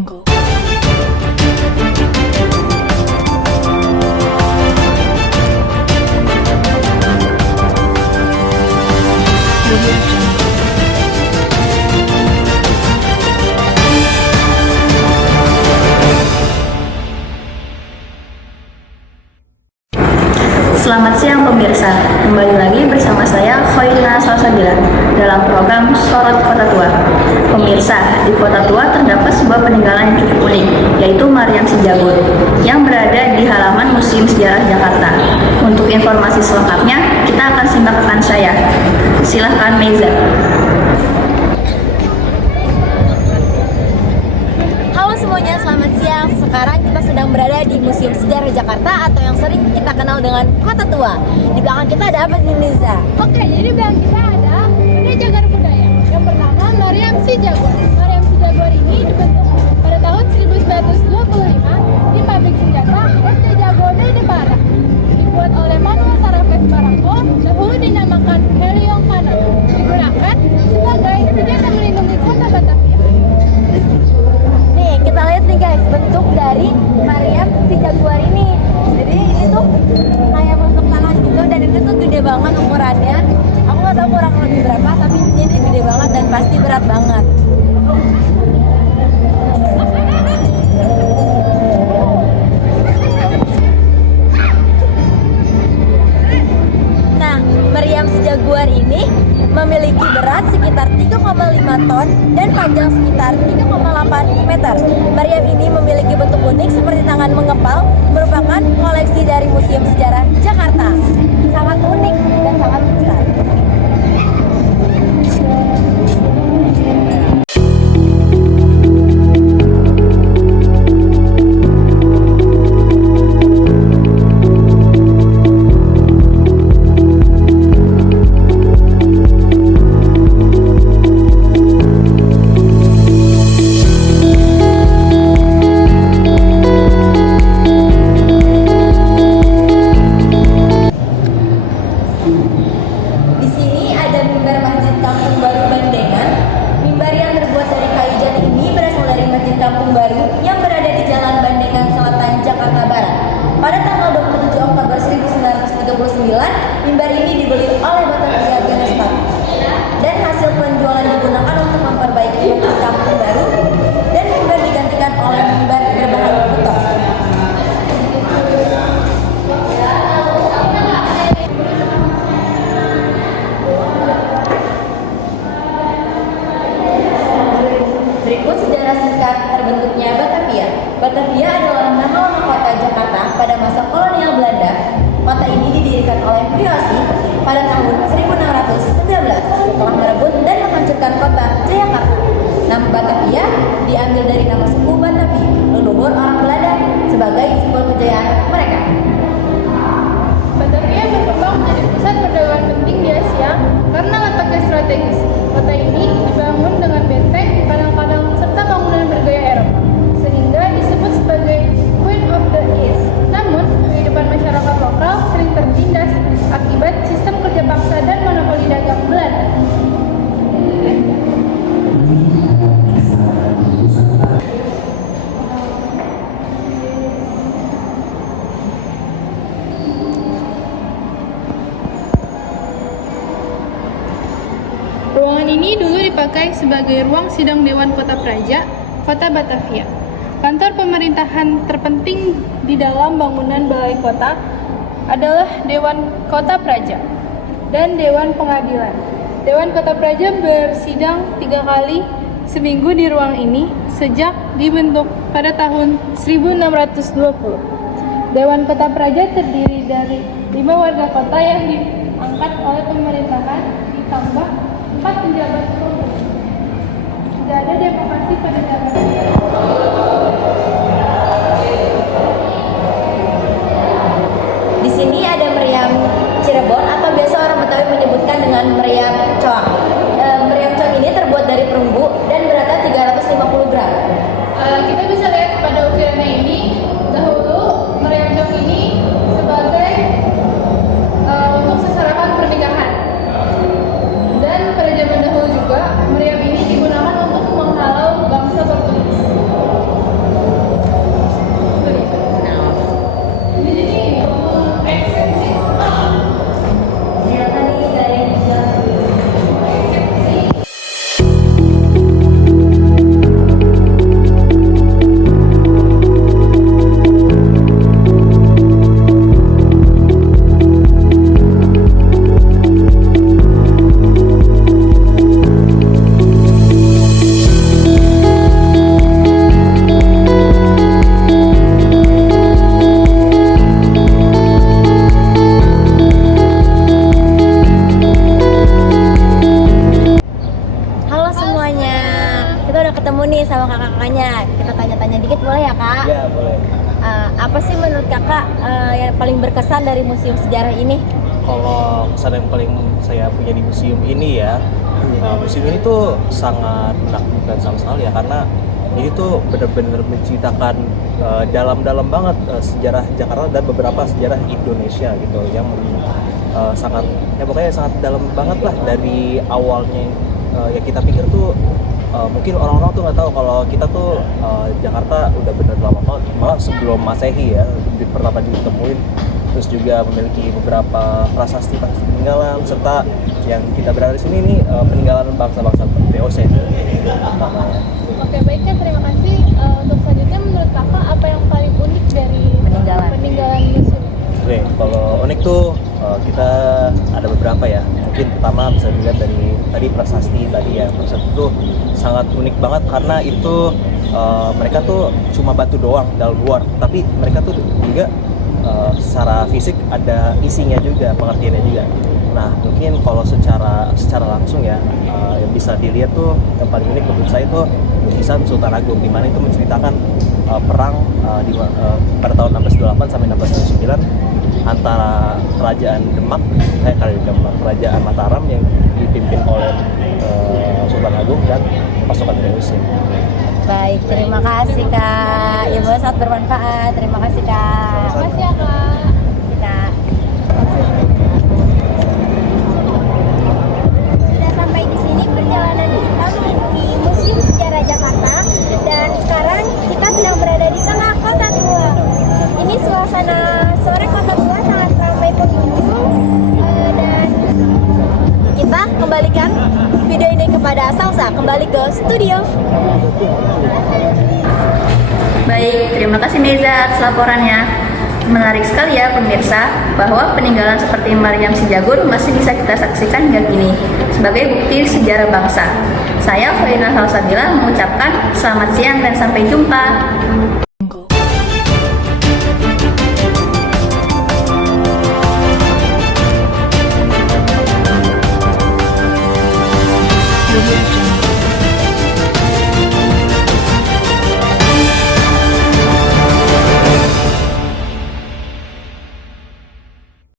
Jungle. Selamat siang pemirsa, kembali lagi bersama saya Khoirina Salsabila dalam program Sorot Kota Tua. Pemirsa, di Kota Tua terdapat sebuah peninggalan yang cukup unik, yaitu Maryam Si Jagur, yang berada di halaman Museum Sejarah Jakarta. Untuk informasi selengkapnya, kita akan simak rekan saya. Silahkan Meza. Halo semuanya, selamat siang. Sekarang kita sedang berada di Museum Sejarah Jakarta atau yang sering kita kenal dengan Kota Tua. Di belakang kita ada apa sih, Liza? Oke, jadi belakang kita ada penjagaan budaya yang bernama Maryam Si Jagur. Maryam Si Jagur ini dibentuk pada tahun 1925 di pabrik senjata ST Jagur di Barat. Dibuat oleh Manuel Tarafes Marangko, dahulu dinamakan Heliong Kanan. Digunakan sebagai senjata melindungi kota Batavia. Nih, kita lihat nih guys, bentuk dari Maryam Si Jaguar ini. Jadi ini tuh kayak bentuk tanah gitu dan itu tuh gede banget ukurannya. Aku nggak tahu kurang lebih berapa, tapi ini gede banget dan pasti berat banget. Nah, Maryam Si Jaguar ini memiliki berat sekitar 3,5 ton dan panjang sekitar 3,8 meter. Maryam ini memiliki bentuk unik seperti tangan mengepal, merupakan koleksi dari Museum Sejarah Jakarta. Sangat unik dan sangat besar. Di sini ada mimbar Masjid Kampung Baru Bandengan. Mimbar yang terbuat dari kayu jati ini berasal dari Masjid Kampung Baru yang berada di Jalan Bandengan Selatan, Jakarta Barat. Pada tanggal 27 Oktober 1939, mimbar ini dibeli oleh Batavia Genestat. Dan hasil penjualan digunakan untuk memperbaiki Masjid Kampung Baru dan mimbar digantikan oleh mimbar berbahan beton. Berikut sejarah singkat terbentuknya Batavia. Batavia adalah nama lama kota Jakarta pada masa kolonial Belanda. Kota ini didirikan oleh Priosi pada tahun 1619 setelah merebut dan menghancurkan kota Jayakarta. Nama Batavia diambil dari nama suku Batavi, leluhur orang Belanda, sebagai simbol kejayaan mereka. Batavia berkembang menjadi pusat perdagangan penting di Asia karena letaknya strategis. Kota ini dibangun dengan benteng, kadang-kadang serta bangunan bergaya Eropa, sehingga disebut sebagai Queen of the East. Namun, kehidupan masyarakat lokal sering tertindas akibat sistem kerja paksa dan monopoli dagang Belanda. Ruangan ini dulu dipakai sebagai ruang sidang Dewan Kota Praja, Kota Batavia. Kantor pemerintahan terpenting di dalam bangunan balai kota adalah Dewan Kota Praja dan Dewan Pengadilan. Dewan Kota Praja bersidang 3 kali seminggu di ruang ini sejak dibentuk pada tahun 1620. Dewan Kota Praja terdiri dari 5 warga kota yang diangkat oleh pemerintahan ditambah 4 penjabat publik. Tidak ada demokrasi pada zamannya. Di sini ada meriam Cirebon atau biasa orang Betawi menyebutkan dengan meriam coang. Meriam coang ini terbuat dari perunggu dan beratnya 350 gram. Kita bisa lihat pada ukirannya ini, dahulu meriam coang ini sebagai untuk seserahan pernikahan. Dan pada zaman dahulu juga meriam ini digunakan untuk menghalau bangsa Portugis. kita tanya-tanya dikit boleh ya Kak? Ya, boleh. Apa sih menurut Kakak yang paling berkesan dari museum sejarah ini? Kalau kesan yang paling saya punya di museum ini ya, museum ini tuh sangat menakjubkan sama sekali ya, karena ini tuh benar-benar menceritakan dalam-dalam banget sejarah Jakarta dan beberapa sejarah Indonesia gitu, yang sangat ya pokoknya sangat dalam banget lah. Dari awalnya ya kita pikir tuh mungkin orang-orang tuh nggak tahu kalau kita tuh Jakarta udah bener lama banget, malah sebelum Masehi ya pertama ditemuin. Terus juga memiliki beberapa prasasti peninggalan, serta yang kita berada di sini nih peninggalan bangsa-bangsa VOC utamanya. Oke, baik Kak, terima kasih. Untuk selanjutnya menurut Kakak apa yang paling unik dari peninggalan museum? Oke, kalau unik tuh kita ada beberapa ya. Mungkin pertama bisa dilihat dari tadi prasasti tadi ya. Prasasti itu sangat unik banget karena itu mereka tuh cuma batu doang dalam luar, tapi mereka tuh juga secara fisik ada isinya juga, pengertiannya juga. Nah, mungkin kalau secara langsung ya yang bisa dilihat tuh yang paling unik menurut saya itu lukisan Sultan Agung, di mana itu menceritakan perang pada tahun 1628 sampai 1629 antara kerajaan kerajaan Mataram yang dipimpin oleh Sultan Agung dan pasukan VOC. Baik, terima kasih Kak. Ilmu sangat bermanfaat. Terima kasih Kak. Terima kasih ya Kak. Kak. Sudah sampai di sini perjalanan kita mengunjungi Museum Sejarah Jakarta, dan sekarang kita sedang berada di tengah Kota Tua. Ini suasana sore Kota Tua sangat ramai pengunjung, dan kita kembalikan video ini kepada Salsa. Kembali ke studio. Baik, terima kasih Neza atas laporannya. Menarik sekali ya pemirsa, bahwa peninggalan seperti Maryam Sejagun masih bisa kita saksikan hingga kini sebagai bukti sejarah bangsa. Saya Faina Salsabila mengucapkan selamat siang dan sampai jumpa. Kemudian